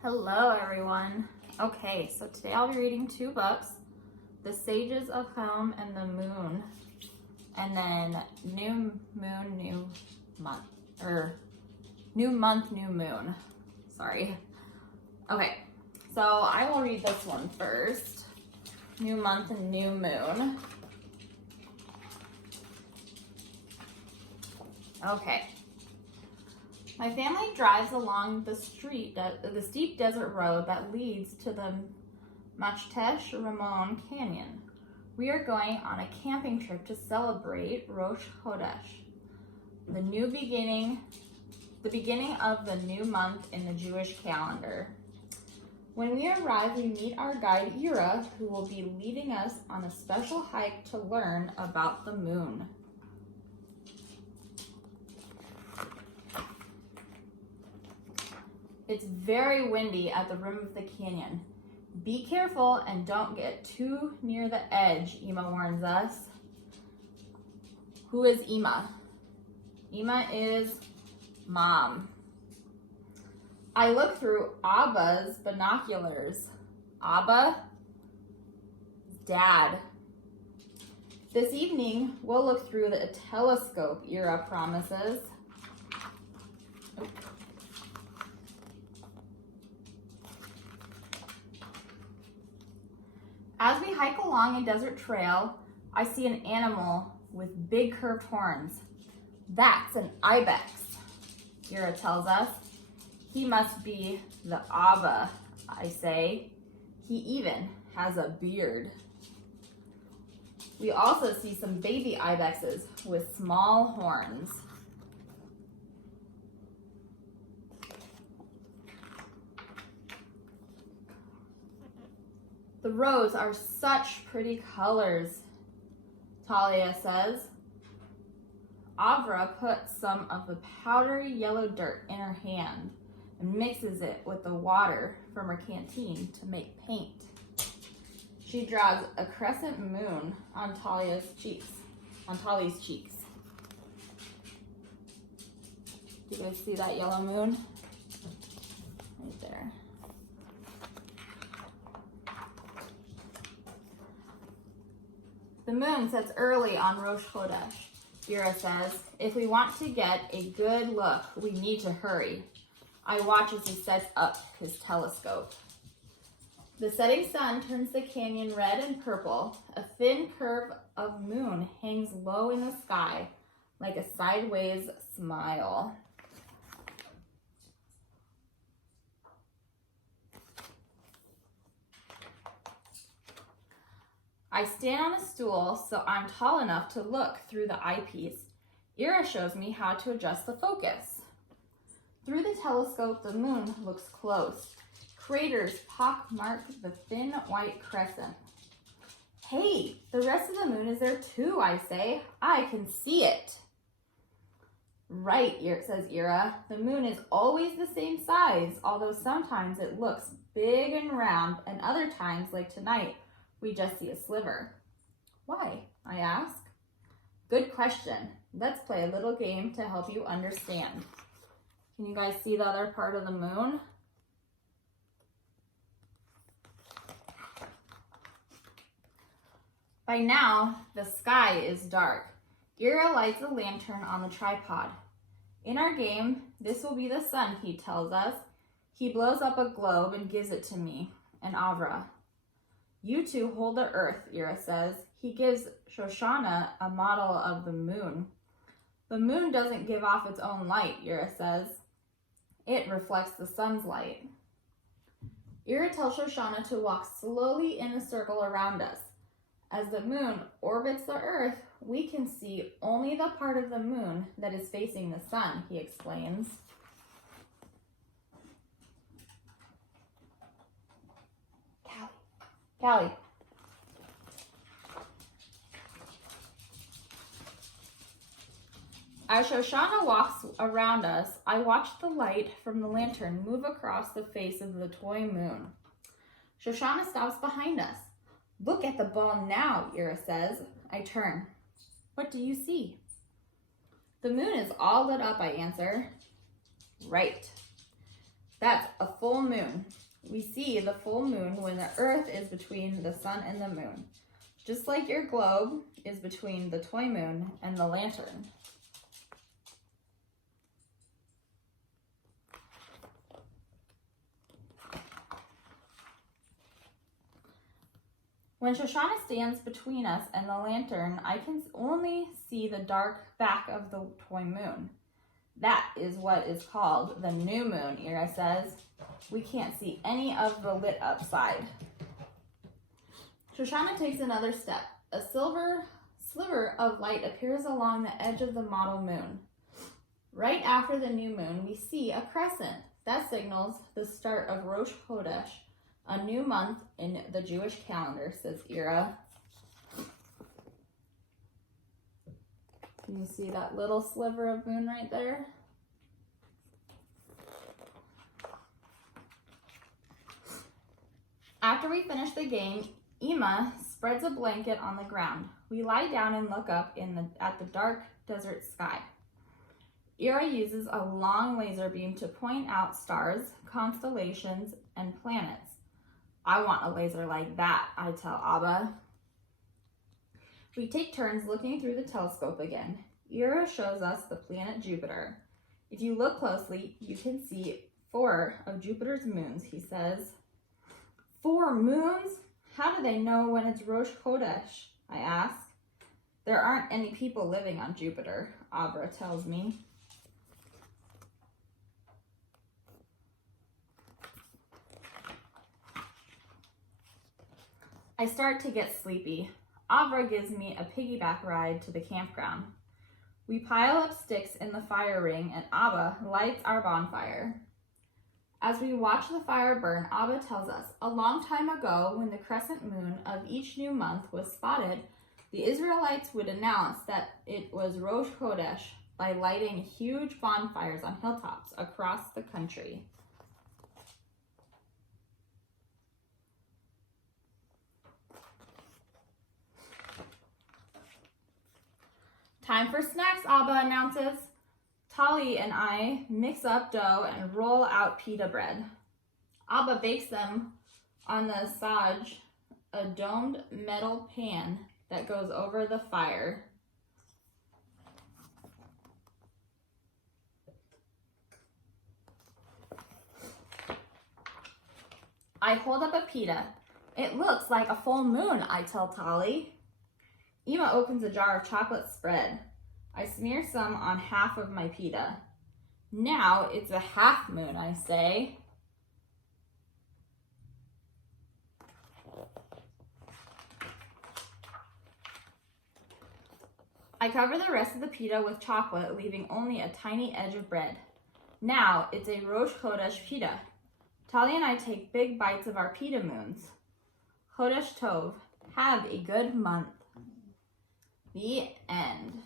Hello everyone. Okay, so today I'll be reading two books, The Sages of Helm and the Moon, and then New Moon, New Month, or New Month, New Moon. Sorry. Okay, so I will read this one first. New Month and New Moon. Okay. My family drives along the steep desert road that leads to the Machtesh Ramon Canyon. We are going on a camping trip to celebrate Rosh Chodesh, the beginning of the new month in the Jewish calendar. When we arrive, we meet our guide Ira, who will be leading us on a special hike to learn about the moon. It's very windy at the rim of the canyon. Be careful and don't get too near the edge, Ima warns us. Who is Ima? Ima is Mom. I look through Abba's binoculars. Abba? Dad. This evening, we'll look through the telescope, Ira promises. As we hike along a desert trail, I see an animal with big curved horns. That's an ibex, Ira tells us. He must be the Abba, I say. He even has a beard. We also see some baby ibexes with small horns. The rows are such pretty colors, Talia says. Avra puts some of the powdery yellow dirt in her hand and mixes it with the water from her canteen to make paint. She draws a crescent moon on Talia's cheeks. Do you guys see that yellow moon? Right there. The moon sets early on Rosh Chodesh, Ira says. If we want to get a good look, we need to hurry. I watch as he sets up his telescope. The setting sun turns the canyon red and purple. A thin curve of moon hangs low in the sky like a sideways smile. I stand on a stool so I'm tall enough to look through the eyepiece. Ira shows me how to adjust the focus. Through the telescope, the moon looks close. Craters pockmark the thin white crescent. Hey, the rest of the moon is there too, I say. I can see it. Right, says Ira. The moon is always the same size, although sometimes it looks big and round, and other times, like tonight, we just see a sliver. Why? I ask. Good question. Let's play a little game to help you understand. Can you guys see the other part of the moon? By now, the sky is dark. Ira lights a lantern on the tripod. In our game, this will be the sun, he tells us. He blows up a globe and gives it to me and Avra. You two hold the earth, Ira says. He gives Shoshana a model of the moon. The moon doesn't give off its own light, Ira says. It reflects the sun's light. Ira tells Shoshana to walk slowly in a circle around us. As the moon orbits the earth, we can see only the part of the moon that is facing the sun, he explains. Callie. As Shoshana walks around us, I watch the light from the lantern move across the face of the toy moon. Shoshana stops behind us. Look at the ball now, Ira says. I turn. What do you see? The moon is all lit up, I answer. Right. That's a full moon. We see the full moon when the earth is between the sun and the moon. Just like your globe is between the toy moon and the lantern. When Shoshana stands between us and the lantern, I can only see the dark back of the toy moon. That is what is called the new moon, Ira says. We can't see any of the lit up side. Shoshana takes another step. A silver sliver of light appears along the edge of the model moon. Right after the new moon, we see a crescent. That signals the start of Rosh Chodesh, a new month in the Jewish calendar, says Ira. Can you see that little sliver of moon right there? After we finish the game, Ima spreads a blanket on the ground. We lie down and look up at the dark desert sky. Ira uses a long laser beam to point out stars, constellations, and planets. I want a laser like that, I tell Abba. We take turns looking through the telescope again. Ira shows us the planet Jupiter. If you look closely, you can see 4 of Jupiter's moons, he says. 4 moons? How do they know when it's Rosh Chodesh? I ask. There aren't any people living on Jupiter, Abra tells me. I start to get sleepy. Abra gives me a piggyback ride to the campground. We pile up sticks in the fire ring and Abba lights our bonfire. As we watch the fire burn, Abba tells us, a long time ago, when the crescent moon of each new month was spotted, the Israelites would announce that it was Rosh Chodesh by lighting huge bonfires on hilltops across the country. Time for snacks, Abba announces. Tali and I mix up dough and roll out pita bread. Abba bakes them on the saj, a domed metal pan that goes over the fire. I hold up a pita. It looks like a full moon, I tell Tali. Ima opens a jar of chocolate spread. I smear some on half of my pita. Now it's a half moon, I say. I cover the rest of the pita with chocolate, leaving only a tiny edge of bread. Now it's a Rosh Chodesh pita. Tali and I take big bites of our pita moons. Chodesh Tov. Have a good month. The end.